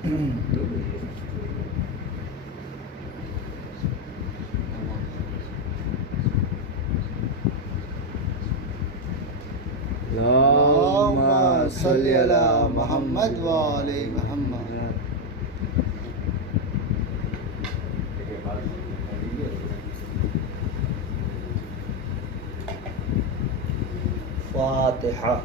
اللهم صل علی محمد و آل محمد. فاتحہ.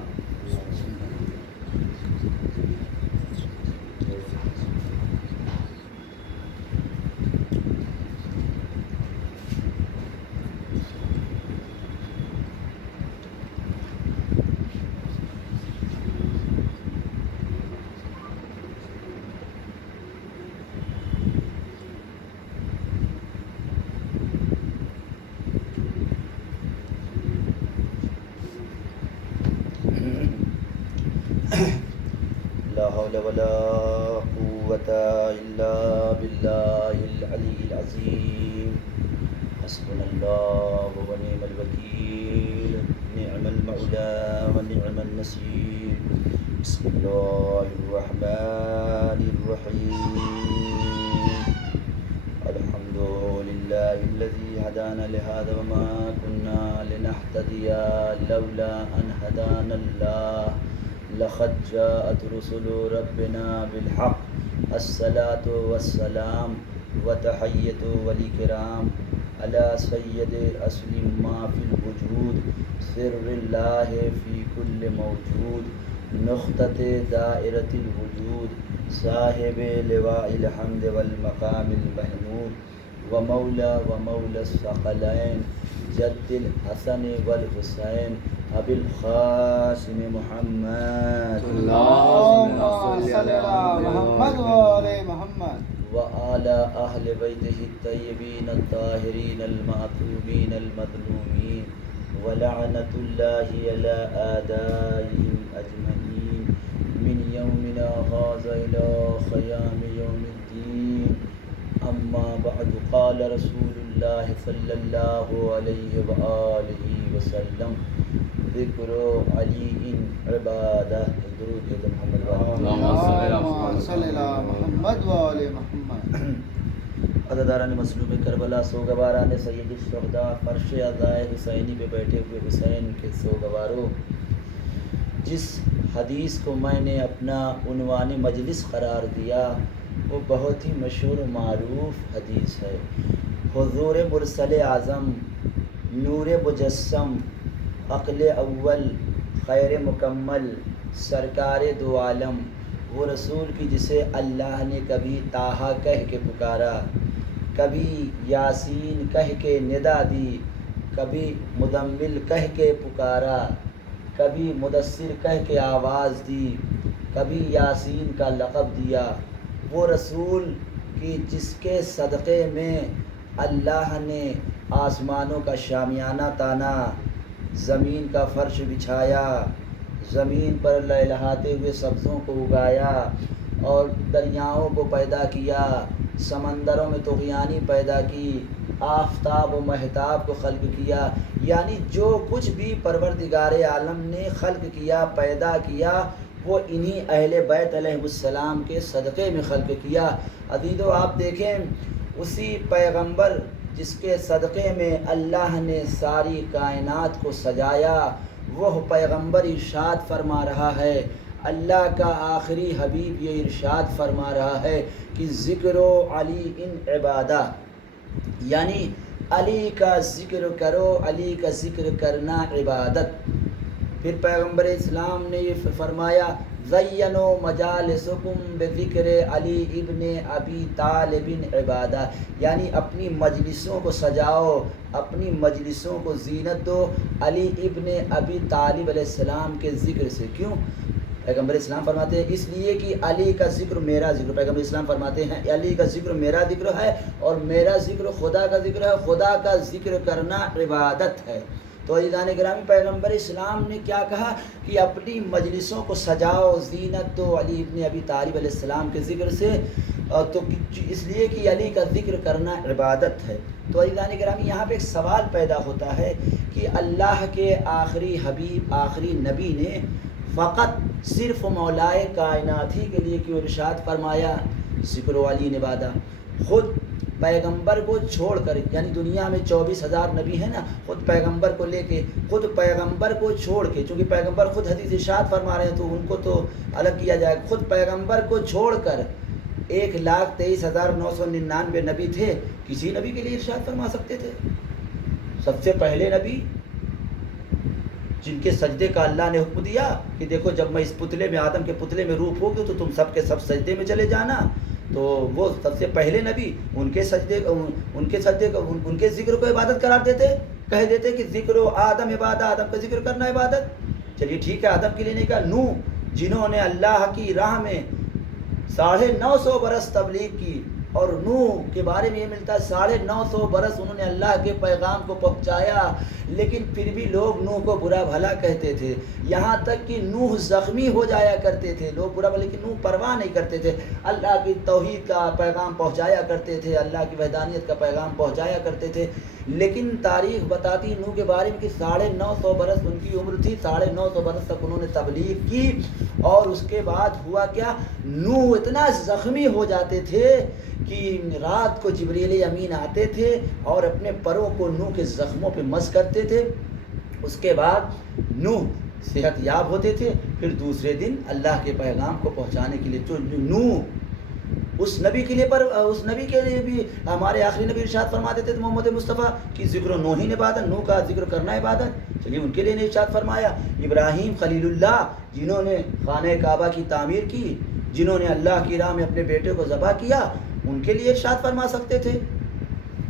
لا حول ولا قوة إلا بالله العلي العظيم. حسبنا الله ونعم الوكيل. نعم المولى ونعم النصير. بسم الله الرحمن الرحيم. الحمد لله الذي هدانا لهذا وما كنا لنهتدي لولا أن هدانا الله. لقد جاءت رسل ربنا بالحق. الصلاة والسلام وتحية والإكرام على سيد أصل ما في الوجود. سر الله في كل موجود. نقطة دائرة الوجود. صاحب لواء الحمد والمقام المحمود. ومولى الثقلين. جد الحسن والحسين. أبي القاسم محمد. اللهم صل علی محمد و آل محمد. وعلى أهل بيته الطيبين الطاهرين المعصومين المظلومين. ولعنة الله على أعدائهم أجمعين من يومنا هذا إلى قيام يوم الدين. أما بعد. قال رسول الله صلى الله عليه وآله وسلم: ذکر علی عبادہ. درود محمد اللهم صل علی محمد و آل محمد. عزاداران مظلوم کربلا، سوگواران سید الشہداء، فرش عزائے حسینی پہ بیٹھے ہوئے حسین کے سوگواروں، جس حدیث کو میں نے اپنا عنوان مجلس قرار دیا وہ بہت ہی مشہور و معروف حدیث ہے. حضور مرسل اعظم، نور مجسم، عقل اول، خیر مکمل، سرکار دو عالم، وہ رسول کی جسے اللہ نے کبھی طٰہٰ کہہ کے پکارا، کبھی یاسین کہہ کے ندا دی، کبھی مدمل کہہ کے پکارا، کبھی مدثر کہہ کے آواز دی، کبھی یاسین کا لقب دیا. وہ رسول کی جس کے صدقے میں اللہ نے آسمانوں کا شامیانہ تانا، زمین کا فرش بچھایا، زمین پر لہلہاتے ہوئے سبزوں کو اگایا، اور دریاؤں کو پیدا کیا، سمندروں میں طغیانی پیدا کی، آفتاب و مہتاب کو خلق کیا. یعنی جو کچھ بھی پروردگار عالم نے خلق کیا، پیدا کیا، وہ انہی اہل بیت علیہ السلام کے صدقے میں خلق کیا. عزیزو آپ دیکھیں، اسی پیغمبر جس کے صدقے میں اللہ نے ساری کائنات کو سجایا، وہ پیغمبر ارشاد فرما رہا ہے، اللہ کا آخری حبیب یہ ارشاد فرما رہا ہے کہ ذکر علی ان عبادہ، یعنی علی کا ذکر کرو، علی کا ذکر کرنا عبادت. پھر پیغمبر اسلام نے یہ فرمایا: زینوا مجالسکم بذکر علی ابن ابی طالب عبادہ، یعنی اپنی مجلسوں کو سجاؤ، اپنی مجلسوں کو زینت دو علی ابن ابی طالب علیہ السلام کے ذکر سے. کیوں؟ پیغمبر اسلام فرماتے ہیں اس لیے کہ علی کا ذکر میرا ذکر. پیغمبر اسلام فرماتے ہیں علی کا ذکر میرا ذکر ہے، اور میرا ذکر خدا کا ذکر ہے. خدا کا ذکر کرنا عبادت ہے. تو عزیزان گرامی، پیغمبر اسلام نے کیا کہا کہ اپنی مجلسوں کو سجاؤ، زینت دو علی ابن ابی طالب علیہ السلام کے ذکر سے، تو اس لیے کہ علی کا ذکر کرنا عبادت ہے. تو عزیزان گرامی، یہاں پہ ایک سوال پیدا ہوتا ہے کہ اللہ کے آخری حبیب، آخری نبی نے فقط صرف مولائے کائنات ہی کے لیے کیوں ارشاد فرمایا ذکر والی نبادہ؟ خود پیغمبر کو چھوڑ کر، یعنی دنیا میں 24,000 نبی ہیں نا، خود پیغمبر کو لے کے، خود پیغمبر کو چھوڑ کے، چونکہ پیغمبر خود حدیث ارشاد فرما رہے ہیں تو ان کو تو الگ کیا جائے، خود پیغمبر کو چھوڑ کر 1,23,999 نبی تھے، کسی نبی کے لیے ارشاد فرما سکتے تھے؟ سب سے پہلے نبی جن کے سجدے کا اللہ نے حکم دیا کہ دیکھو جب میں اس پتلے میں، آدم کے پتلے میں روح ہوگی تو تم سب کے سب سجدے میں چلے جانا، تو وہ سب سے پہلے نبی ان کے ذکر کو عبادت قرار دیتے، کہہ دیتے کہ ذکر و آدم عبادت، آدم کا ذکر کرنا عبادت۔ چلیے ٹھیک ہے، آدم کے لیے نہیں کہا، نوح جنہوں نے اللہ کی راہ میں 950 برس تبلیغ کی، اور نوح کے بارے میں یہ ملتا ہے 950 برس انہوں نے اللہ کے پیغام کو پہنچایا، لیکن پھر بھی لوگ نوح کو برا بھلا کہتے تھے، یہاں تک کہ نوح زخمی ہو جایا کرتے تھے، لوگ برا بھلا، لیکن نوح پرواہ نہیں کرتے تھے، اللہ کی توحید کا پیغام پہنچایا کرتے تھے، اللہ کی وحدانیت کا پیغام پہنچایا کرتے تھے۔ لیکن تاریخ بتاتی نوح کے بارے میں کہ 950 برس ان کی عمر تھی، 950 برس تک انہوں نے تبلیغ کی، اور اس کے بعد ہوا کیا، نوح اتنا زخمی ہو جاتے تھے کہ رات کو جبریل امین آتے تھے اور اپنے پروں کو نوح کے زخموں پہ مس کرتے تھے، اس کے بعد نوح صحت یاب ہوتے تھے، پھر دوسرے دن اللہ کے پیغام کو پہنچانے کے لیے جو نوح اس نبی کے لیے بھی ہمارے آخری نبی ارشاد فرما دیتے تھے محمد مصطفیٰ کی ذکر و نوح عبادت، نوح کا ذکر کرنا عبادت، چلیے ان کے لیے ارشاد فرمایا۔ ابراہیم خلیل اللہ جنہوں نے خانہ کعبہ کی تعمیر کی، جنہوں نے اللہ کی راہ میں اپنے بیٹے کو ذبح کیا، ان کے لیے ارشاد فرما سکتے تھے،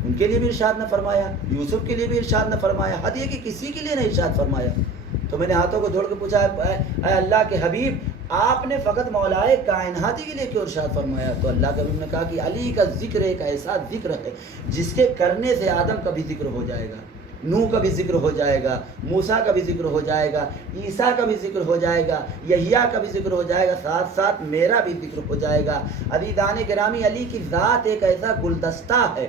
ان کے لیے بھی ارشاد نہ فرمایا، یوسف کے لیے بھی ارشاد نہ فرمایا، حد یہ کہ کسی کے لیے نہ ارشاد فرمایا۔ تو میں نے ہاتھوں کو جوڑ کے پوچھا، اے اللہ کے حبیب، آپ نے فقط مولائے کائناتی کے لیے کیوں ارشاد فرمایا؟ تو اللہ کے حبیب نے کہا کہ علی کا ذکر ایک ایسا ذکر ہے جس کے کرنے سے آدم کا بھی ذکر ہو جائے گا، نوح کا بھی ذکر ہو جائے گا، موسیٰ کا بھی ذکر ہو جائے گا، عیسیٰ کا بھی ذکر ہو جائے گا، یحییٰ کا بھی ذکر ہو جائے گا، ساتھ ساتھ میرا بھی ذکر ہو جائے گا۔ عزیزان گرامی، علی کی ذات ایک ایسا گلدستہ ہے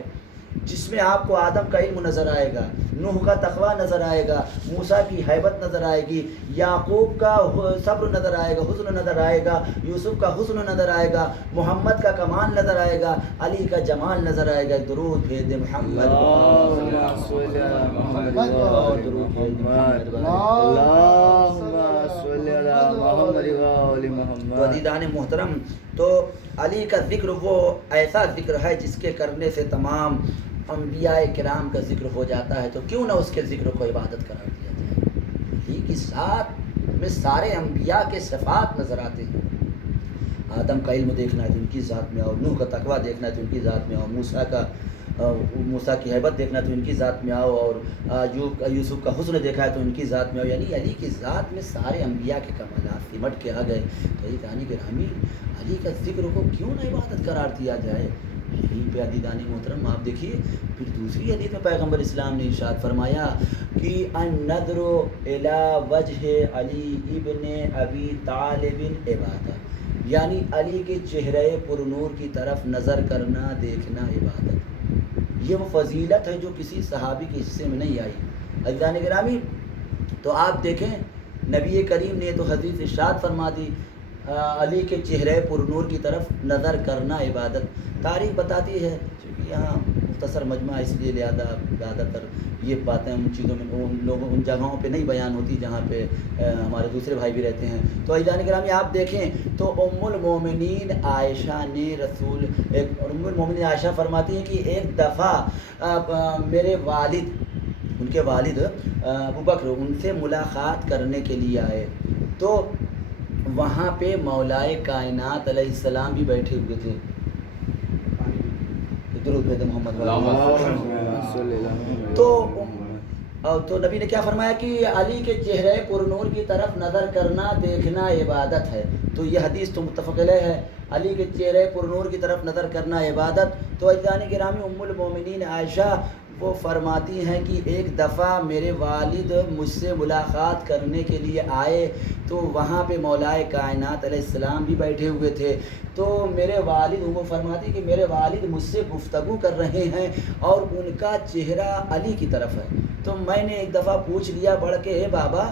جس میں آپ کو آدم کا علم نظر آئے گا، نوح کا تقویٰ نظر آئے گا، موسیٰ کی ہیبت نظر آئے گی، یعقوب کا صبر نظر آئے گا، حسن نظر آئے گا، یوسف کا حسن نظر آئے گا، محمد کا کمال نظر آئے گا، علی کا جمال نظر آئے گا۔ درود بھیج دے محمد، عزیزان محترم، تو علی کا ذکر وہ ایسا ذکر ہے جس کے کرنے سے تمام انبیاء کرام کا ذکر ہو جاتا ہے، تو کیوں نہ اس کے ذکر کو عبادت قرار دیا جائے؟ علی کی ذات میں سارے انبیاء کے صفات نظر آتے ہیں، آدم کا علم دیکھنا ہے تو ان کی ذات میں آؤ، نوح کا تقویٰ دیکھنا ہے تو ان کی ذات میں آؤ، موسیٰ کی ہیبت دیکھنا ہے تو ان کی ذات میں آؤ، اور یوسف کا حسن دیکھا ہے تو ان کی ذات میں آؤ، یعنی علی کی ذات میں سارے انبیاء کے کمالات سمٹ کے آ گئے۔ تو عزیزان گرامی، علی کا ذکر کو کیوں نہ عبادت قرار دیا جائے؟ یہیں پہ عزیزان محترم آپ دیکھیے، پھر دوسری حدیث میں پیغمبر اسلام نے ارشاد فرمایا کہ النظر الی وجہ علی ابن ابی طالب عبادت، یعنی علی کے چہرے پرنور کی طرف نظر کرنا، دیکھنا عبادت۔ یہ وہ فضیلت ہے جو کسی صحابی کے حصے میں نہیں آئی۔ عزیزان گرامی، تو آپ دیکھیں نبی کریم نے تو حدیث ارشاد فرما دی، علی کے چہرے پرنور کی طرف نظر کرنا عبادت۔ تاریخ بتاتی ہے، چونکہ یہاں مختصر مجمع اس لیے لہٰذا زیادہ تر یہ باتیں ان چیزوں میں ان جگہوں پہ نہیں بیان ہوتی جہاں پہ ہمارے دوسرے بھائی بھی رہتے ہیں۔ تو عزیزان گرامی آپ دیکھیں تو ام المومنین عائشہ نے ام المومنین عائشہ فرماتی ہیں کہ ایک دفعہ میرے والد، ان کے والد ابو بکر ان سے ملاقات کرنے کے لیے آئے، تو وہاں پہ مولائے کائنات علیہ السلام بھی بیٹھے ہوئے تھے۔ درود بھیج محمد، تو نبی نے کیا فرمایا کہ علی کے چہرے پرنور کی طرف نظر کرنا، دیکھنا عبادت ہے۔ تو یہ حدیث تو متفق علیہ ہے، علی کے چہرے پرنور کی طرف نظر کرنا عبادت۔ تو عزیزان گرامی، ام المومنین عائشہ وہ فرماتی ہیں کہ ایک دفعہ میرے والد مجھ سے ملاقات کرنے کے لیے آئے، تو وہاں پہ مولائے کائنات علیہ السلام بھی بیٹھے ہوئے تھے، تو میرے والد، وہ فرماتی کہ میرے والد مجھ سے گفتگو کر رہے ہیں اور ان کا چہرہ علی کی طرف ہے۔ تو میں نے ایک دفعہ پوچھ لیا بڑھ کے، اے بابا،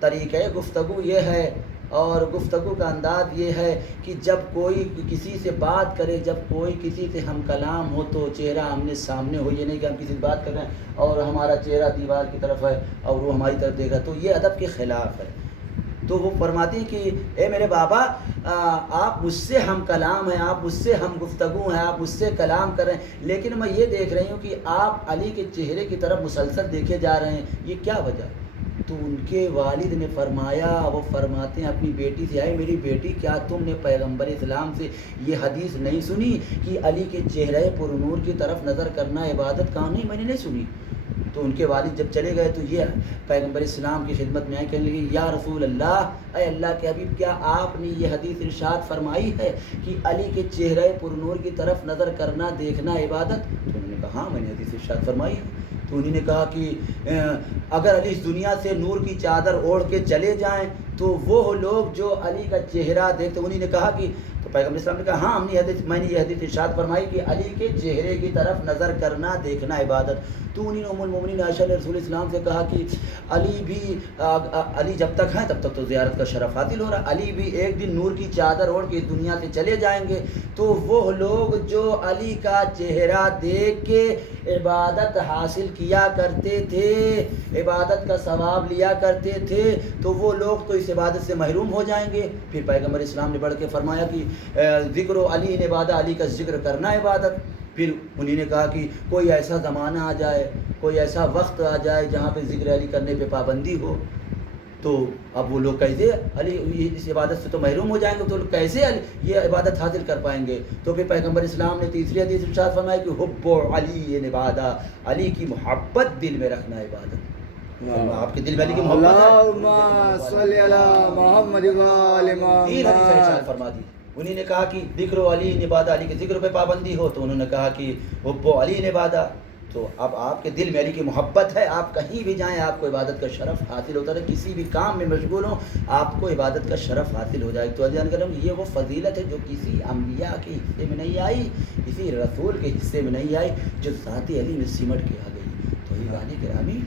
طریقہ گفتگو یہ ہے اور گفتگو کا انداز یہ ہے کہ جب کوئی کسی سے بات کرے، جب کوئی کسی سے ہم کلام ہو تو چہرہ آمنے سامنے ہو، یہ نہیں کہ ہم کسی سے بات کر رہے ہیں اور ہمارا چہرہ دیوار کی طرف ہے اور وہ ہماری طرف دیکھ رہا، تو یہ ادب کے خلاف ہے۔ تو وہ فرماتی ہیں کہ اے میرے بابا، آپ مجھ سے ہم کلام ہیں، آپ مجھ سے ہم گفتگو ہیں، آپ مجھ سے کلام کر رہے ہیں، لیکن میں یہ دیکھ رہی ہوں کہ آپ علی کے چہرے کی طرف مسلسل دیکھے جا رہے ہیں، یہ کیا وجہ؟ تو ان کے والد نے فرمایا، وہ فرماتے ہیں اپنی بیٹی سے، اے میری بیٹی، کیا تم نے پیغمبر اسلام سے یہ حدیث نہیں سنی کہ علی کے چہرے پر نور کی طرف نظر کرنا عبادت کا؟ نہیں، میں نے نہیں سنی۔ تو ان کے والد جب چلے گئے تو یہ پیغمبر اسلام کی خدمت میں آئے، کہنے لگے یا رسول اللہ، اے اللہ کے حبیب، کیا آپ نے یہ حدیث ارشاد فرمائی ہے کہ علی کے چہرے پر نور کی طرف نظر کرنا دیکھنا عبادت؟ تو انہوں نے کہا ہاں، میں نے حدیث ارشاد فرمائی ہے۔ تو انہوں نے کہا کہ اگر علی اس دنیا سے نور کی چادر اوڑھ کے چلے جائیں تو وہ لوگ جو علی کا چہرہ دیکھتے، انہوں نے کہا کہ، تو پیغمبر اسلام نے کہا ہاں، میں نے یہ حدیث ارشاد فرمائی کہ علی کے چہرے کی طرف نظر کرنا دیکھنا عبادت۔ تو انہوں نے ام المومنین عائشہ نے رسول اسلام سے کہا کہ علی جب تک ہیں تب تک تو زیارت کا شرف حاصل ہو رہا، علی بھی ایک دن نور کی چادر اوڑھ کے اس دنیا سے چلے جائیں گے، تو وہ لوگ جو علی کا چہرہ دیکھ کے عبادت حاصل کیا کرتے تھے، عبادت کا ثواب لیا کرتے تھے، تو وہ لوگ تو اس عبادت سے محروم ہو جائیں گے۔ پھر پیغمبر اسلام نے بڑھ کے فرمایا کہ ذکر و علی عبادت، علی کا ذکر کرنا عبادت۔ پھر انہوں نے کہا کہ کوئی ایسا زمانہ آ جائے، کوئی ایسا وقت آ جائے جہاں پہ ذکر علی کرنے پہ پابندی ہو، تو اب وہ لوگ کیسے علی اس عبادت سے تو محروم ہو جائیں گے، تو کیسے یہ عبادت حاصل کر پائیں گے؟ تو پھر پیغمبر اسلام نے تیسری حدیث ارشاد فرمایا کہ حب علی عبادت، علی کی محبت دل میں رکھنا عبادت۔ آپ کے دل میں علی کی محبت ہے، اللہم صلی علی محمد و آل تین حدیث ارشاد محمد۔ فرما دی۔ انہوں نے کہا کہ ذکر و علی عبادت، علی کے ذکر پہ پابندی ہو، تو انہوں نے کہا کہ حب علی عبادت۔ تو اب آپ کے دل میں علی کی محبت ہے، آپ کہیں بھی جائیں آپ کو عبادت کا شرف حاصل ہوتا ہے، کسی بھی کام میں مشغول ہوں آپ کو عبادت کا شرف حاصل ہو جائے۔ تو عزیزان کرام، یہ وہ فضیلت ہے جو کسی انبیاء کے حصے میں نہیں آئی، کسی رسول کے حصے میں نہیں آئی، جو ذات علی میں سمٹ کے آ گئی۔ تو عزیزان گرامی،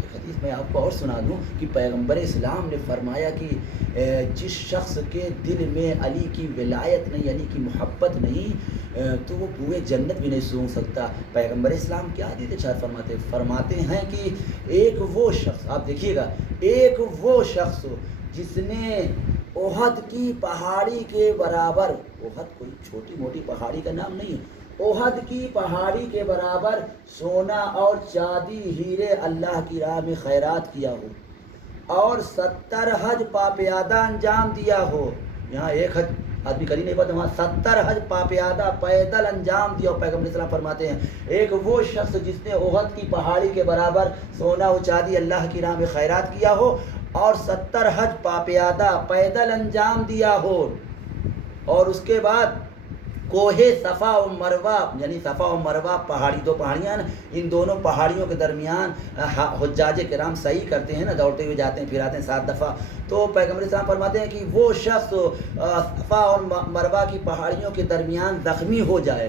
ایک حدیث میں آپ کو اور سنا دوں کہ پیغمبر اسلام نے فرمایا کہ جس شخص کے دل میں علی کی ولایت نہیں، علی کی محبت نہیں، تو وہ بوئے جنت بھی نہیں سونگھ سکتا۔ پیغمبر اسلام کیا حدیث ارشاد فرماتے ہیں کہ ایک وہ شخص، آپ دیکھیے گا، ایک وہ شخص جس نے احد کی پہاڑی کے برابر، احد کوئی چھوٹی موٹی پہاڑی کا نام نہیں ہے، احد کی پہاڑی کے برابر سونا اور چاندی ہیرے اللہ کی راہ میں خیرات کیا ہو اور 70 حج پاپیادہ انجام دیا ہو، یہاں ایک حج آدمی کر ہی نہیں پاتا، وہاں 70 حج پاپیادہ پیدل انجام دیا ہو۔ پیغمبر اسلام فرماتے ہیں ایک وہ شخص جس نے احد کی پہاڑی کے برابر سونا و چاندی اللہ کی راہ میں خیرات کیا ہو اور 70 حج پاپیادہ پیدل انجام دیا ہو، اور اس کے بعد کوہ صفا و مروہ، یعنی صفا و مروہ پہاڑی، دو پہاڑیاں نا، ان دونوں پہاڑیوں کے درمیان حجاج کرام صحیح کرتے ہیں نا، دوڑتے ہوئے جاتے ہیں پھر آتے ہیں 7 دفعہ۔ تو پیغمبر اسلام فرماتے ہیں کہ وہ شخص صفا اور مروہ کی پہاڑیوں کے درمیان زخمی ہو جائے،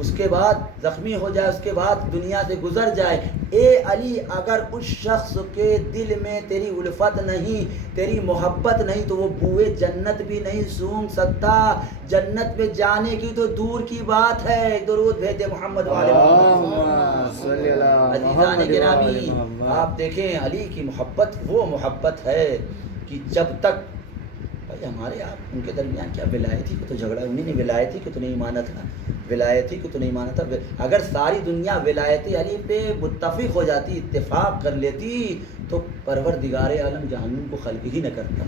اس کے بعد زخمی ہو جائے، اس کے بعد دنیا سے گزر جائے، اے علی، اگر اس شخص کے دل میں تیری الفت نہیں، تیری محبت نہیں، تو وہ بوئے جنت بھی نہیں سونگھ سکتا، جنت میں جانے کی تو دور کی بات ہے۔ درود بھیجے محمد والے عزیزان گرامی، آپ دیکھیں علی کی محبت وہ محبت ہے کہ جب تک بھائی ہمارے آپ ان کے درمیان کیا ولایتی کو تو جھگڑا، انہیں نے ولایتی کو تو نہیں مانا تھا، ولایتی کو تو نہیں مانا تھا۔ اگر ساری دنیا ولایت علی پہ متفق ہو جاتی، اتفاق کر لیتی، تو پروردگار عالم جہنم کو خلق ہی نہ کرتا،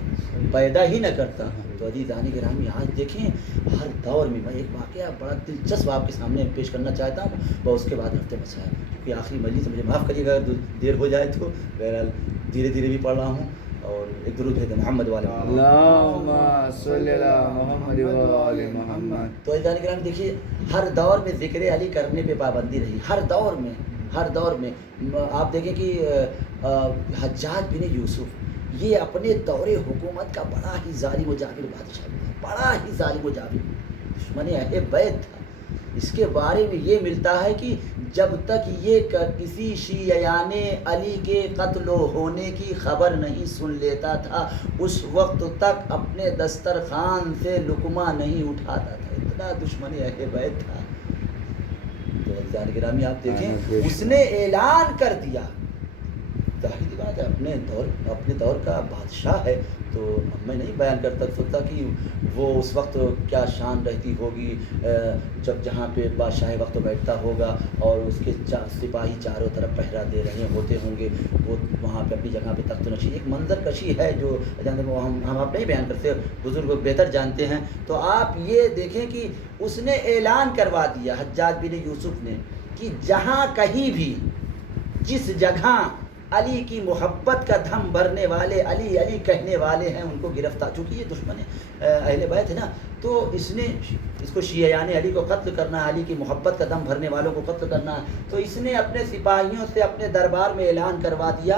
پیدا ہی نہ کرتا۔ تو عزیزان گرامی، آج دیکھیں ہر دور میں، میں ایک واقعہ بڑا دلچسپ آپ کے سامنے پیش کرنا چاہتا ہوں، اور اس کے بعد ہفتے بچا ہے، کیونکہ آخری مجلس سے مجھے معاف کریے گا اگر دیر ہو جائے تو، بہرحال دھیرے دھیرے بھی پڑھ رہا ہوں۔ اور ایک درود ہے محمد والے اللہم صلی علی محمد و آل محمد۔ تو عزیزان کرام دیکھیے، ہر دور میں ذکر علی کرنے پہ پابندی رہی، ہر دور میں، ہر دور میں۔ آپ دیکھیں کہ حجاج بن یوسف یہ اپنے دور حکومت کا بڑا ہی ظالم و جابر بادشاہ تھا، بڑا ہی ظالم و جابر، دشمن اہل بیت تھا، اس کے بارے میں یہ ملتا ہے کہ جب تک یہ کسی شیعیان علی کے قتل ہونے کی خبر نہیں سن لیتا تھا اس وقت تک اپنے دسترخوان سے لقمہ نہیں اٹھاتا تھا، اتنا دشمن اہل بیت تھا۔ تو عزیزان گرامی آپ دیکھیں اس نے اعلان کر دیا، ظاہری بات ہے اپنے دور کا بادشاہ ہے، تو میں نہیں بیان کر سکتا کہ وہ اس وقت کیا شان رہتی ہوگی جب جہاں پہ بادشاہ وقت بیٹھتا ہوگا اور اس کے سپاہی چاروں طرف پہرا دے رہے ہوتے ہوں گے، وہ وہاں پہ اپنی جگہ پہ تخت نشین، ایک منظر کشی ہے جو ہم آپ نہیں بیان کرتے، بزرگ بہتر جانتے ہیں۔ تو آپ یہ دیکھیں کہ اس نے اعلان کروا دیا حجاج بن یوسف نے کہ جہاں کہیں بھی جس جگہ علی کی محبت کا دھم بھرنے والے، علی علی کہنے والے ہیں، ان کو گرفتار، چونکہ یہ دشمن اہل بیت ہے نا، تو اس نے اس کو شیعیان علی کو قتل کرنا ہے، علی کی محبت کا دم بھرنے والوں کو قتل کرنا ہے، تو اس نے اپنے سپاہیوں سے اپنے دربار میں اعلان کروا دیا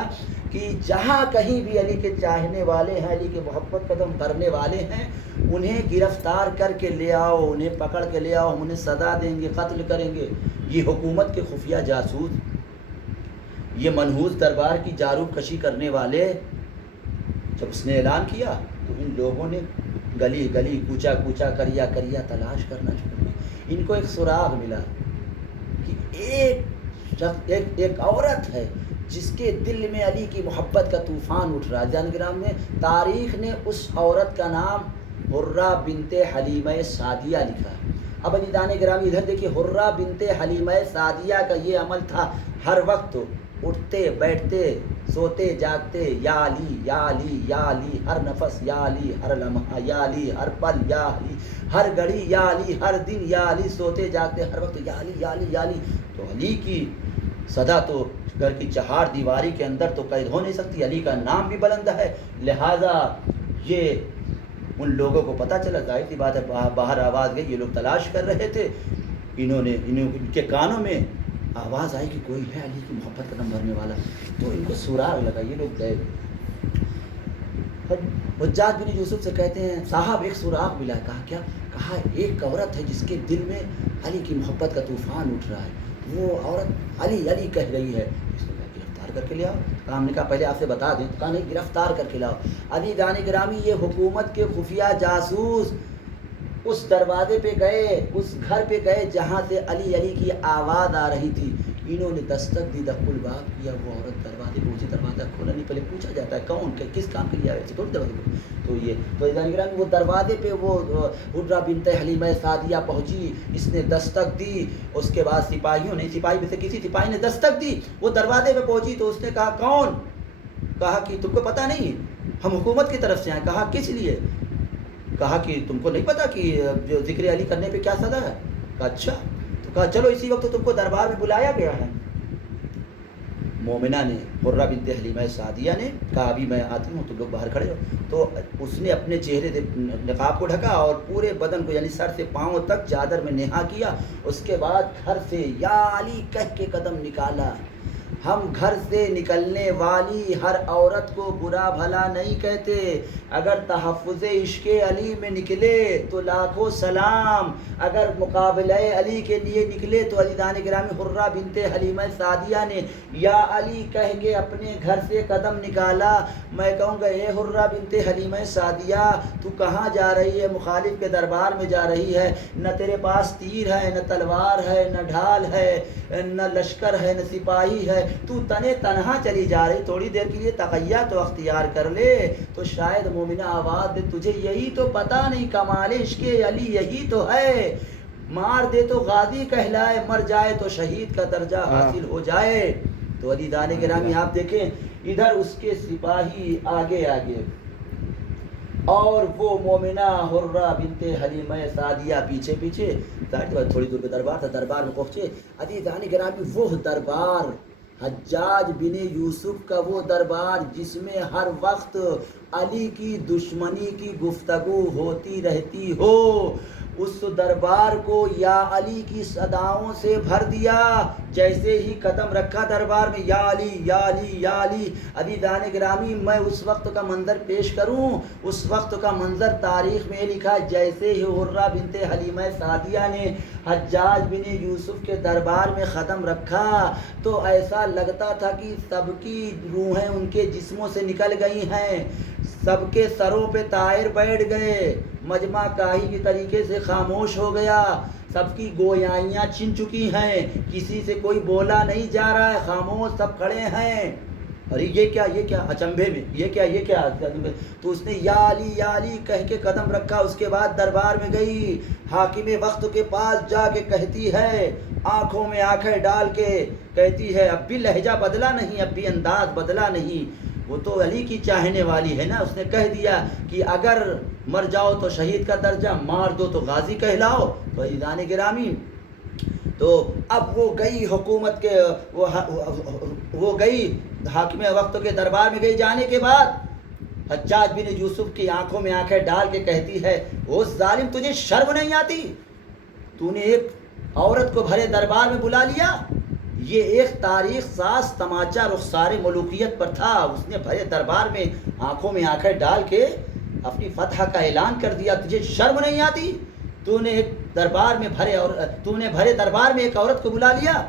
کہ جہاں کہیں بھی علی کے چاہنے والے ہیں، علی کی محبت کا دم بھرنے والے ہیں، انہیں گرفتار کر کے لے آؤ، انہیں پکڑ کے لے آؤ، ہم انہیں سزا دیں گے، قتل کریں گے۔ یہ حکومت کے خفیہ جاسوس، یہ منحوس دربار کی جاروب کشی کرنے والے، جب اس نے اعلان کیا تو ان لوگوں نے گلی گلی کوچا کوچا کریا کریا تلاش کرنا شروع کیا۔ ان کو ایک سراغ ملا کہ ایک عورت ہے جس کے دل میں علی کی محبت کا طوفان اٹھ رہا ہے۔ جان گرام میں تاریخ نے اس عورت کا نام حرہ بنت حلیمہ سعدیہ لکھا ہے۔ اب علی دان گرامی ادھر دیکھیے، حرہ بنت حلیمہ سعدیہ کا یہ عمل تھا، ہر وقت اٹھتے بیٹھتے سوتے جاگتے یا علی یا علی یا علی، ہر نفس یا علی، ہر لمحہ یا علی، ہر پل یا علی، ہر گھڑی یا علی، ہر دن یا علی، سوتے جاگتے ہر وقت یا علی یا علی یا علی۔ تو علی کی صدا تو گھر کی چہار دیواری کے اندر تو قید ہو نہیں سکتی، علی کا نام بھی بلند ہے، لہذا یہ ان لوگوں کو پتہ چلا، ظاہر سی بات ہے باہر آواز گئی، یہ لوگ تلاش کر رہے تھے، ان کے کانوں میں آواز آئی کہ کوئی ہے علی کی محبت کا دم بھرنے والا، تو ان کو سراغ لگا، یہ لوگ گئے۔ حجاج بن یوسف سے کہتے ہیں صاحب ایک سراغ ملا ہے۔ کہا کیا؟ کہا ایک عورت ہے جس کے دل میں علی کی محبت کا طوفان اٹھ رہا ہے، وہ عورت علی علی کہہ رہی ہے، اس کو گرفتار کر کے لے آؤ۔ کہا ہم نے کہا پہلے آپ سے بتا دیں، کہا نہیں گرفتار کر کے لاؤ۔ علی دان گرامی یہ حکومت کے خفیہ جاسوس اس دروازے پہ گئے، اس گھر پہ گئے جہاں سے علی علی کی آواز آ رہی تھی، انہوں نے دستک دی، دخل الباب کیا، وہ عورت دروازے پہنچی، دروازہ کھولا نہیں، پہلے پوچھا جاتا ہے کون کس کام کے لیے آئے تھے، تھوڑی دروازے پہ تو یہ وہ دروازے پہ وہ حرہ بنت حلیمہ سعدیہ پہنچی، اس نے دستک دی، اس کے بعد سپاہیوں نے، سپاہی میں سے کسی سپاہی نے دستک دی، وہ دروازے پہ پہنچی تو اس نے کہا کون؟ کہا کہ تم کو پتہ نہیں ہم حکومت کی طرف سے آئے۔ کہا کس لیے؟ کہا کہ تم کو نہیں پتا کہ جو ذکر علی کرنے پہ کیا سزا ہے؟ کہا اچھا، تو کہا چلو اسی وقت تم کو دربار میں بلایا گیا ہے۔ مومنہ نے، حرہ بنت حلیمہ سعدیہ نے کہا ابھی میں آتی ہوں، تم لوگ باہر کھڑے ہو۔ تو اس نے اپنے چہرے سے نقاب کو ڈھکا اور پورے بدن کو یعنی سر سے پاؤں تک چادر میں نہا کیا، اس کے بعد گھر سے یا علی کہہ کے قدم نکالا۔ ہم گھر سے نکلنے والی ہر عورت کو برا بھلا نہیں کہتے، اگر تحفظ عشق علی میں نکلے تو لاکھوں سلام، اگر مقابلہ علی کے لیے نکلے تو علی دان گرامی حرہ بنت حلیمہ سعدیہ نے یا علی کہہ کے اپنے گھر سے قدم نکالا۔ میں کہوں گا اے حرہ بنت حلیمہ سعدیہ، تو کہاں جا رہی ہے؟ مخالف کے دربار میں جا رہی ہے، نہ تیرے پاس تیر ہے، نہ تلوار ہے، نہ ڈھال ہے، نہ لشکر ہے، نہ سپاہی ہے، تو تنے تنہا چلی جا رہی، تھوڑی دیر کے لیے تقیہ تو اختیار کر لے۔ تو شاید مومنہ آواز دے، تجھے یہی تو پتہ نہیں کمال عشق علی یہی تو ہے، مار دے تو غازی کہلائے، مر جائے تو شہید کا درجہ حاصل ہو جائے۔ تو علی دان گرامی آپ دیکھیں ادھر اس کے سپاہی آگے آگے اور وہ مومنہ حرہ بنت حلیمہ سعدیہ پیچھے پیچھے، تھوڑی دور پہ دربار تھا، دربار میں پہنچے۔ علی دان گرامی وہ دربار، حجاج بن یوسف کا وہ دربار جس میں ہر وقت علی کی دشمنی کی گفتگو ہوتی رہتی ہو، اس دربار کو یا علی کی صداؤں سے بھر دیا. جیسے ہی قدم رکھا دربار میں یا علی یا علی یا علی. عزیزان گرامی میں اس وقت کا منظر پیش کروں. اس وقت کا منظر تاریخ میں لکھا جیسے ہی حرہ بنت حلیمہ سعدیہ نے حجاج بن یوسف کے دربار میں قدم رکھا تو ایسا لگتا تھا کہ سب کی روحیں ان کے جسموں سے نکل گئی ہیں. سب کے سروں پہ طائر بیٹھ گئے. مجمع کاہی کی طریقے سے خاموش ہو گیا. سب کی گویائیاں چھن چکی ہیں. کسی سے کوئی بولا نہیں جا رہا ہے. خاموش سب کھڑے ہیں. ارے یہ کیا اچنبھے میں یہ کیا تو اس نے یا علی کہہ کے قدم رکھا. اس کے بعد دربار میں گئی. حاکم وقت کے پاس جا کے کہتی ہے, آنکھوں میں آنکھیں ڈال کے کہتی ہے, اب بھی لہجہ بدلا نہیں, اب بھی انداز بدلا نہیں. وہ تو علی کی چاہنے والی ہے نا. اس نے کہہ دیا کہ اگر مر جاؤ تو شہید کا درجہ, مار دو تو غازی کہلاؤ. تو عزیزان گرامی تو اب وہ گئی حکومت کے وہ گئی حاکم وقت کے دربار میں گئی. جانے کے بعد حجاج بن یوسف کی آنکھوں میں آنکھیں ڈال کے کہتی ہے, او ظالم تجھے شرم نہیں آتی؟ تو نے ایک عورت کو بھرے دربار میں بلا لیا. یہ ایک تاریخ ساز تماچا رخسار ملوکیت پر تھا. اس نے بھرے دربار میں آنکھوں میں آنکھیں ڈال کے اپنی فتح کا اعلان کر دیا. تجھے شرم نہیں آتی؟ تو نے بھرے دربار میں ایک عورت کو بلا لیا.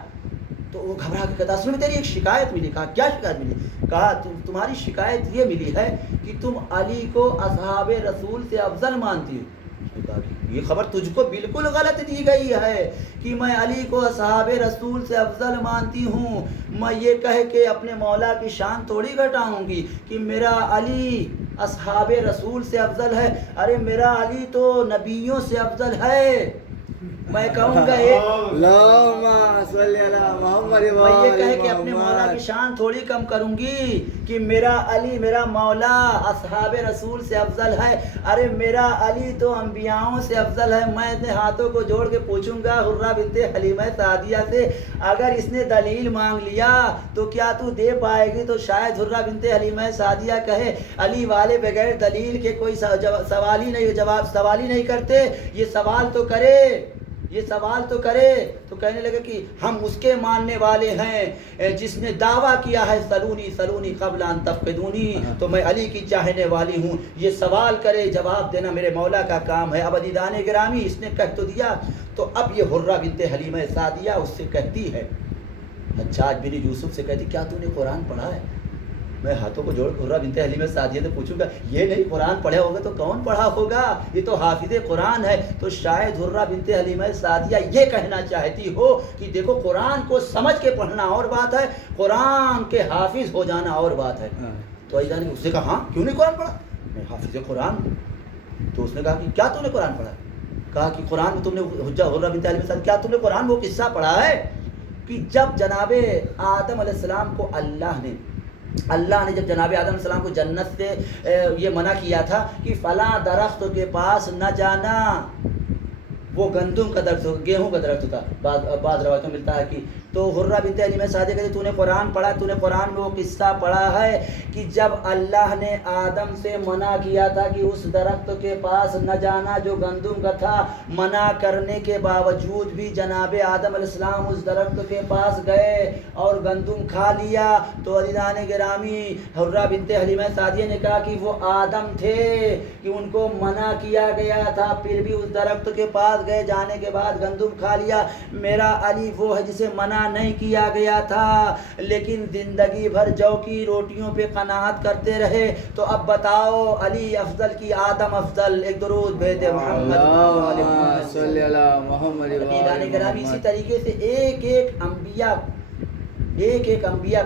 تو وہ گھبرا کے کہتا, اصل میں تیری ایک شکایت ملی. کہا کیا شکایت ملی؟ کہا تمہاری شکایت یہ ملی ہے کہ تم علی کو اصحاب رسول سے افضل مانتی ہو. کہا کہ یہ خبر تجھ کو بالکل غلط دی گئی ہے کہ میں علی کو اصحاب رسول سے افضل مانتی ہوں. میں یہ کہہ کے اپنے مولا کی شان تھوڑی گھٹاؤں گی کہ میرا علی اصحاب رسول سے افضل ہے. ارے میرا علی تو نبیوں سے افضل ہے. میں کہوں گا میں یہ کہہ کے اپنے مولا کی شان تھوڑی کم کروں گی کہ میرا علی میرا مولا اصحاب رسول سے افضل ہے. ارے میرا علی تو انبیاؤں سے افضل ہے. میں اپنے ہاتھوں کو جوڑ کے پوچھوں گا حرہ بنت حلیمہ سعدیہ سے, اگر اس نے دلیل مانگ لیا تو کیا تو دے پائے گی؟ تو شاید حرہ بنت حلیمہ سعدیہ کہے, علی والے بغیر دلیل کے کوئی سوال ہی نہیں کرتے. یہ سوال تو کرے. تو کہنے لگے کہ ہم اس کے ماننے والے ہیں جس نے دعویٰ کیا ہے سلونی قبل ان تفقدونی. تو میں علی کی چاہنے والی ہوں. یہ سوال کرے, جواب دینا میرے مولا کا کام ہے. اب عزیزان گرامی اس نے کہہ تو دیا. تو اب یہ حرہ بنت حلیمہ سعدیہ اس سے کہتی ہے, حجاج بن یوسف سے کہتی, کیا تو نے قرآن پڑھا ہے؟ میں ہاتھوں کو جوڑ حرہ بنت حلیمہ سعدیہ سے پوچھوں گا, یہ نہیں قرآن پڑھا ہوگا تو کون پڑھا ہوگا؟ یہ تو حافظ قرآن ہے. تو شاید حرہ بنت حلیمہ سعدیہ یہ کہنا چاہتی ہو کہ دیکھو قرآن کو سمجھ کے پڑھنا اور بات ہے, قرآن کے حافظ ہو جانا اور بات ہے. تو ایجان اس نے کہا, ہاں کیوں نہیں قرآن پڑھا؟ میں حافظ قرآن. تو اس نے کہا کہ کیا تم نے قرآن پڑھا؟ کہا کہ قرآن میں تم نے حرہ بنت حلیمہ سعدیہ, کیا تم نے قرآن وہ قصہ پڑھا ہے کہ جب جناب آدم علیہ السلام کو اللہ نے جب جناب آدم علیہ السلام کو جنت سے یہ منع کیا تھا کہ فلاں درخت کے پاس نہ جانا, وہ گندم کا درخت گیہوں کا درخت تھا. بعض روایتوں میں ملتا ہے کہ تو حرہ بنت حلیمہ سعدیہ کہتے, تو نے قرآن پڑھا, تو نے قرآن میں وہ قصہ پڑھا ہے کہ جب اللہ نے آدم سے منع کیا تھا کہ اس درخت کے پاس نہ جانا جو گندم کا تھا, منع کرنے کے باوجود بھی جناب آدم علیہ السلام اس درخت کے پاس گئے اور گندم کھا لیا. تو عزیزان گرامی حرہ بنت حلیمہ سعدیہ نے کہا کہ وہ آدم تھے کہ ان کو منع کیا گیا تھا, پھر بھی اس درخت کے پاس گئے, جانے کے بعد گندم کھا لیا. میرا علی وہ ہے جسے منع نہیں کیا گیا تھا لیکن زندگی بھر جو کی روٹیوں پہ قناعت کرتے رہے. تو اب بتاؤ علی افضل کی آدم افضل؟ ایک درود بھیج محمد صلی اللہ محمد. اسی طریقے سے ایک انبیاء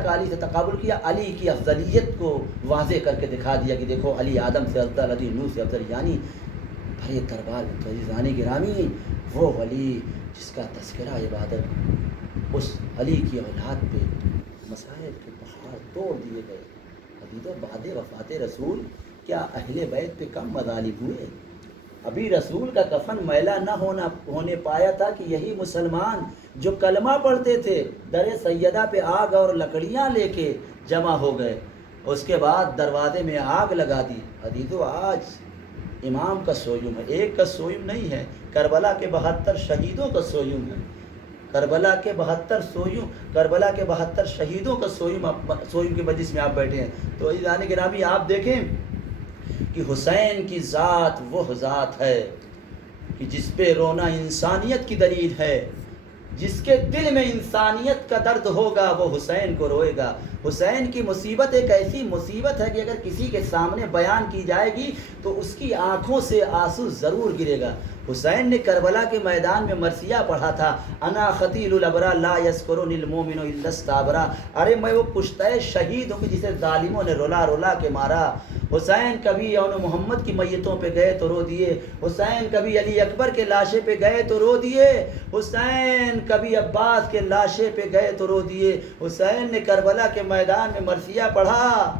کا علی سے تقابل کیا, علی کی افضلیت کو واضح کر کے دکھا دیا کہ دیکھو علی آدم سے افضل, علی نوح سے افضل. یعنی بھرے دربار میں عزیزان گرامی وہ ولی جس کا تذکرہ عبادت, اس علی کی اولاد پہ مسائل کے پہاڑ توڑ دیے گئے. ابھی بعد وفات رسول کیا اہل بیت پہ کم مظالم ہوئے؟ ابھی رسول کا کفن میلہ نہ ہونے پایا تھا کہ یہی مسلمان جو کلمہ پڑھتے تھے در سیدہ پہ آگ اور لکڑیاں لے کے جمع ہو گئے. اس کے بعد دروازے میں آگ لگا دی. عزیزو آج امام کا سویوم ہے، ایک کا سویوم نہیں ہے، کربلا کے 72 شہیدوں کا سویوم ہے، کربلا کے 72 شہیدوں کا سویوم کی مجلس میں آپ بیٹھے ہیں۔ تو عزیزان گرامی آپ دیکھیں کہ حسین کی ذات وہ ذات ہے کہ جس پہ رونا انسانیت کی دلیل ہے، جس کے دل میں انسانیت کا درد ہوگا وہ حسین کو روئے گا۔ حسین کی مصیبت ایک ایسی مصیبت ہے کہ اگر کسی کے سامنے بیان کی جائے گی تو اس کی آنکھوں سے آنسو ضرور گرے گا۔ حسین نے کربلا کے میدان میں مرثیہ پڑھا تھا، انا خطیل الابرا لا یذکرنی المؤمن الا استابرا، ارے میں وہ پشتہ شہید ہوں کہ جسے ظالموں نے رلا رلا کے مارا۔ حسین کبھی یون محمد کی میتوں پہ گئے تو رو دیے، حسین کبھی علی اکبر کے لاشے پہ گئے تو رو دیے، حسین کبھی عباس کے لاشے پہ گئے تو رو دیے۔ حسین نے کربلا کے میدان میں مرثیہ پڑھا،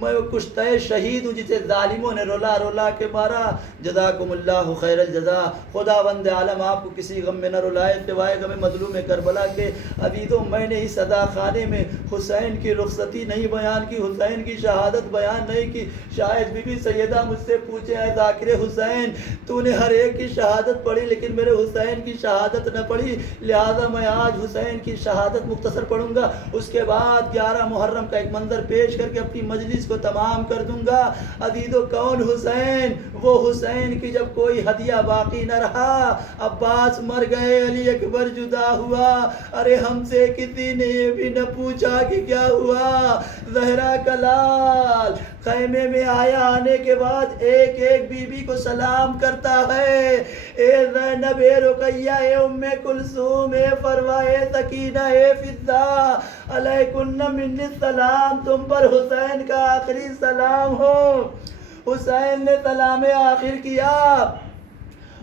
میں وہ کشتہ شہید ہوں جسے ظالموں نے رولا رولا کے مارا۔ جزاکم اللہ خیر الجزا۔ خداوند عالم آپ کو کسی غم میں نہ رلائے سوائے غم مظلوم کربلا کے۔ عزیزوں، میں نے اس ادا خانے میں حسین کی رخصتی نہیں بیان کی، حسین کی شہادت بیان نہیں کی۔ شاید بی بی سیدہ مجھ سے پوچھے، اے ذاکر حسین، تو نے ہر ایک کی شہادت پڑھی لیکن میرے حسین کی شہادت نہ پڑھی، لہذا میں آج حسین کی شہادت مختصر پڑھوں گا، اس کے بعد 11 محرم کا ایک منظر پیش کر کے اپنی مجلس کو تمام کر دوں گا۔ عزیزو، کون حسین؟ وہ حسین کی جب کوئی ہدیہ باقی نہ رہا، عباس مر گئے، علی اکبر جدا ہوا، ارے ہم سے کسی نے یہ بھی نہ پوچھا کہ کیا ہوا۔ زہرا کا لال خیمے میں آیا، آنے کے بعد ایک ایک بی بی کو سلام کرتا ہے، اے زینب، اے رقیہ، اے ام کلثوم، اے فروہ، اے سکینہ، اے فضہ، علیکن منی السلام، تم پر حسین کا آخری سلام ہو۔ حسین نے سلام آخر کیا،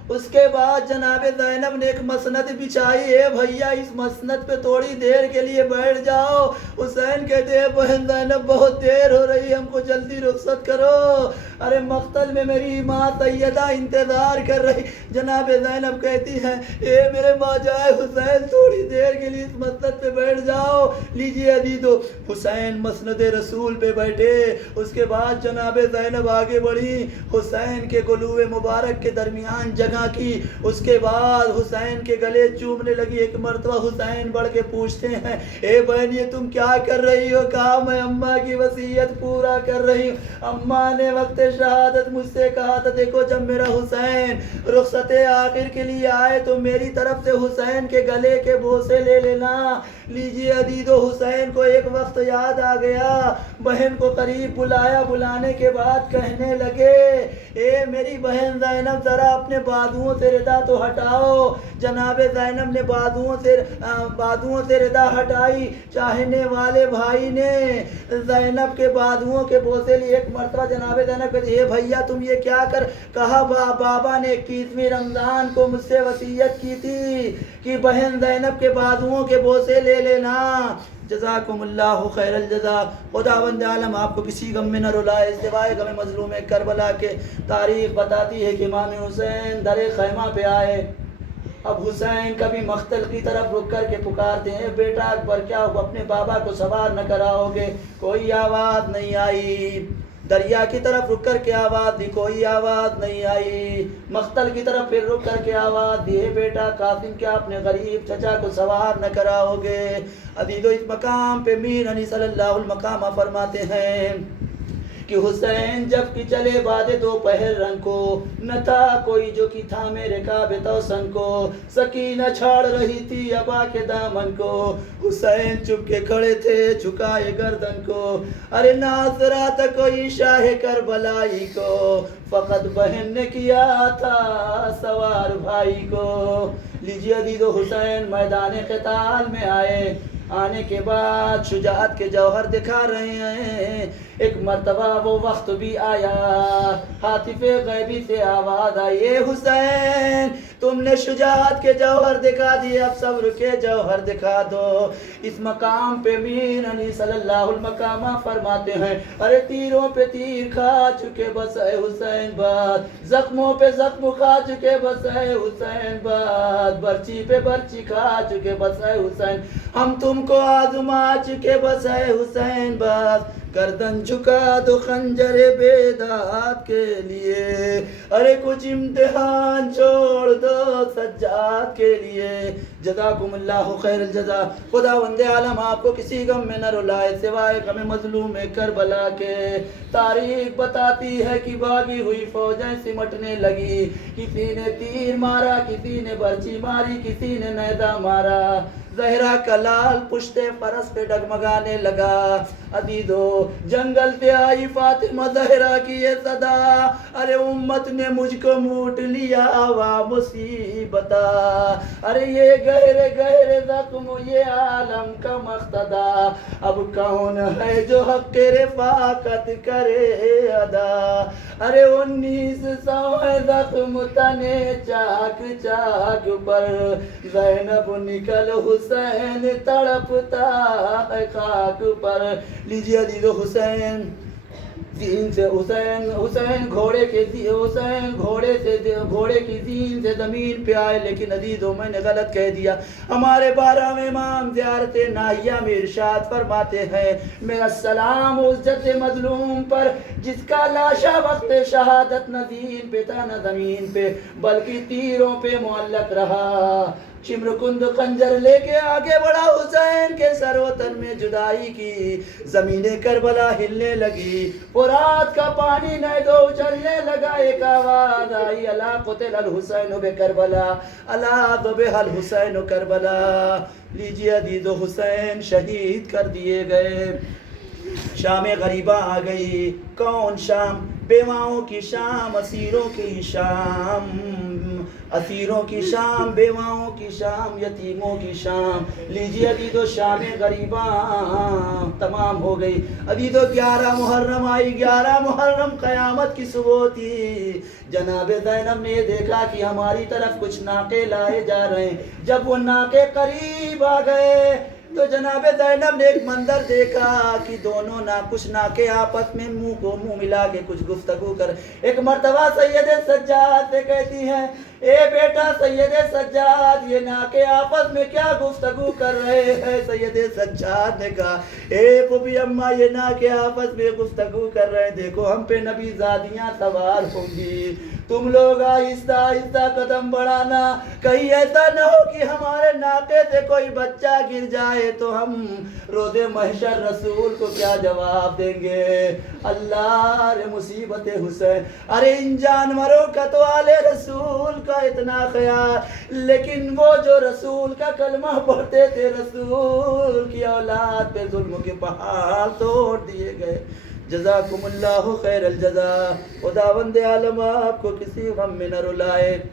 اس کے بعد جناب زینب نے ایک مسند بچھائی، اے بھیا اس مسند پہ تھوڑی دیر کے لیے بیٹھ جاؤ۔ حسین کہتے ہیں بہن زینب بہت دیر ہو رہی، ہم کو جلدی رخصت کرو، ارے مقتل میں میری ماں سیدہ انتظار کر رہی۔ جناب زینب کہتی ہیں اے میرے ماجائے حسین تھوڑی دیر کے لیے اس مسند پہ بیٹھ جاؤ۔ لیجیے عزیزو، حسین مسند رسول پہ بیٹھے، اس کے بعد جناب زینب آگے بڑھی، حسین کے گلوے مبارک کے درمیان جگہ کی، اس کے بعد حسین کے گلے چومنے لگی۔ ایک مرتبہ حسین بڑھ کے پوچھتے ہیں اے بہن یہ تم کیا کر رہی ہو؟ کہا میں اماں کی وصیت پورا کر رہی ہوں۔ اماں نے وقت شہادت مجھ سے کہا تھا دیکھو جب میرا حسین رخصت آخر کے لیے آئے تو میری طرف سے حسین کے گلے کے بوسے لے لینا۔ لیجیے عزیزو، حسین کو ایک وقت یاد آ گیا، بہن کو قریب بلایا، بلانے کے بعد کہنے لگے اے میری بہن زینب ذرا اپنے بازوؤں سے ردا تو ہٹاؤ۔ جناب زینب نے بازوؤں سے ردا ہٹائی۔ چاہنے والے بھائی نے زینب کے بازوؤں کے بوسے لیے۔ ایک مرتبہ جناب زینب کہتے اے بھیا تم یہ کیا کر؟ کہا بابا نے 21ویں رمضان کو مجھ سے وصیت کی تھی کہ بہن زینب کے بازوؤں کے بوسے لے لینا۔ جزاکم اللہ خیر الجزا۔ خداوند عالم آپ کو کسی غم میں نہ رلائے سوائے غم مظلوم کربلا کے۔ تاریخ بتاتی ہے کہ امام حسین در خیمہ پہ آئے۔ اب حسین کبھی مقتل کی طرف رک کر کے پکارتے ہیں بیٹا اکبر کیا ہوا، اپنے بابا کو سوار نہ کراؤ گے؟ کوئی آواز نہیں آئی۔ دریا کی طرف رک کر کے آواز دی، کوئی آواز نہیں آئی۔ مقتل کی طرف پھر رک کر کے آواز دی، بیٹا قاسم کیا اپنے غریب چچا کو سوار نہ کراؤ گے؟ عزیزو، اس مقام پہ میر علی صلی اللہ المقامہ فرماتے ہیں کہ حسین جب کہ چلے بعد دوپہر رنگ کو، نہ تھا کوئی جو کہ تھا میرے کعب توسن کو، سکینہ چھاڑ رہی تھی ابا کے دامن کو، حسین چپ کے کھڑے تھے جھکائے گردن کو، ارے ناز رہا تھا کوئی شاہ کربلائی کو، فقط بہن نے کیا تھا سوار بھائی کو۔ لیجیے عزیزو، حسین میدان قتال میں آئے، آنے کے بعد شجاعت کے جوہر دکھا رہے ہیں۔ ایک مرتبہ وہ وقت بھی آیا، ہاتف غیبی سے آواز آئی، اے حسین تم نے شجاعت کے جوہر دکھا دیے، اب صبر کے جوہر دکھا دو۔ اس مقام پہ میر علی صلی اللہ المقامہ فرماتے ہیں ارے تیروں پہ تیر کھا چکے بس اے حسین بات، زخموں پہ زخم کھا چکے بس اے حسین بات، برچی پہ برچی کھا چکے بس اے حسین، ہم تم کو آزما چکے بس اے حسین بات۔ گردن جھکا دو خنجر بیداد کے لیے، ارے کچھ امتحان چھوڑ دو سجاد کے لیے۔ جزاکم اللہ خیر الجزا۔ خداوند عالم آپ کو کسی غم میں نہ رلائے سوائے غم مظلوم کربلا کے۔ تاریخ بتاتی ہے کہ بھاگی ہوئی فوجیں سمٹنے لگی، کسی نے تیر مارا، کسی نے برچی ماری، کسی نے نیزہ مارا، زہرا کا لال پشت فرس پہ ڈگمگانے لگا۔ عزیزو جنگل سے آئی فاطمہ زہرا کی یہ صدا، ارے امت نے مجھ کو موٹ لیا وا مصیبتا، ارے یہ گہرے گہرے زخم یہ عالم کا مقتدا، اب کون ہے جو حق کے رفاقت کرے ادا، ارے 1900 ہے زخم تنے چاک چاک پر، زینب نکل حسین تڑپتا ہے خاک پر۔ لیجیے عزیزو حسین زین سے حسین گھوڑے کی زین سے زمین پہ آئے، لیکن عزیزو میں نے غلط کہہ دیا۔ ہمارے 12ویں امام زیارت ناہیہ میں ارشاد فرماتے ہیں، میرا سلام اس جد مظلوم پر جس کا لاشا وقت شہادت نہ زین پہ تھا نہ زمین پہ بلکہ تیروں پہ معلق رہا۔ شمرکند خنجر لے کے آگے بڑھا حسین کے سر و تن میں جدائی کی، زمین کربلا ہلنے لگی، فرات کا پانی نہ دو اچھلنے لگا، ایک آواز آئی الا قتل الحسین بکربلا، الا ذبح الحسین کربلا۔ لیجیے عزیزو حسین شہید کر دیے گئے۔ شام غریبہ آ گئی۔ کون شام؟ بیواؤں کی شام، اسیروں کی شام، اسیروں کی شام، بیواؤں کی شام، یتیموں کی شام۔ لیجیے عزیزو شام غریبہ تمام ہو گئی۔ عزیزو 11 محرم آئی۔ 11 محرم قیامت کی صبح تھی۔ جناب زینب نے دیکھا کہ ہماری طرف کچھ ناقے لائے جا رہے ہیں۔ جب وہ ناقے قریب آ گئے تو جناب زینب نے ایک منظر دیکھا کہ دونوں کچھ ناکے آپس میں منہ کو منہ ملا کے کچھ گفتگو کر۔ ایک مرتبہ سید سجاد سے کہتی ہیں، اے بیٹا سید سجاد، یہ ناکے آپس میں کیا گفتگو کر رہے ہیں؟ سید سجاد نے کہا، اے پھوپھی اماں، یہ ناکے آپس میں گفتگو کر رہے ہیں، دیکھو ہم پہ نبی زادیاں سوار ہوں گی، تم لوگ آہستہ آہستہ قدم بڑھانا، کہیں ایسا نہ ہو کہ ہمارے ناقے سے کوئی بچہ گر جائے تو ہم روز محشر رسول کو کیا جواب دیں گے؟ اللہ رے مصیبت حسین، ارے ان جانوروں کا تو آل رسول کا اتنا خیال، لیکن وہ جو رسول کا کلمہ پڑھتے تھے، رسول کی اولاد پہ ظلم کے پہاڑ توڑ دیے گئے۔ جزاکم اللہ خیر الجزا۔ خداوند عالم آپ کو کسی غم میں نہ رلائے۔